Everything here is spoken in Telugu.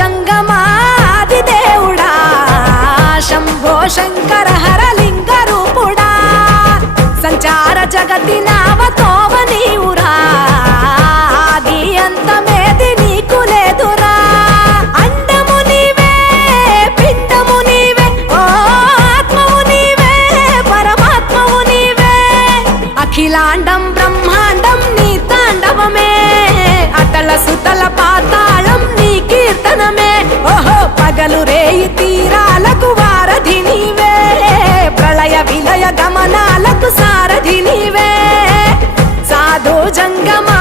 జంగమాది దేవుడా శంభో శంకర హరలింగ రూపుడా సంచార జగతి నావతోవ నీవురా ఆది అంతమేది నీకు లేదురా అండము నీవే పిండము నీవే ఓ ఆత్మవు నీవే పరమాత్మవు నీవే అఖిలాండం బ్రహ్మాండం నీ తాండవమే అతల సుతల పాతాళం నీ కీర్తనమే ఓహో పగలు రేయి తీరాలకు వారధి నీవే ప్రళయ విలయ గమనాలకు సారథి నీవే సాధు జంగమా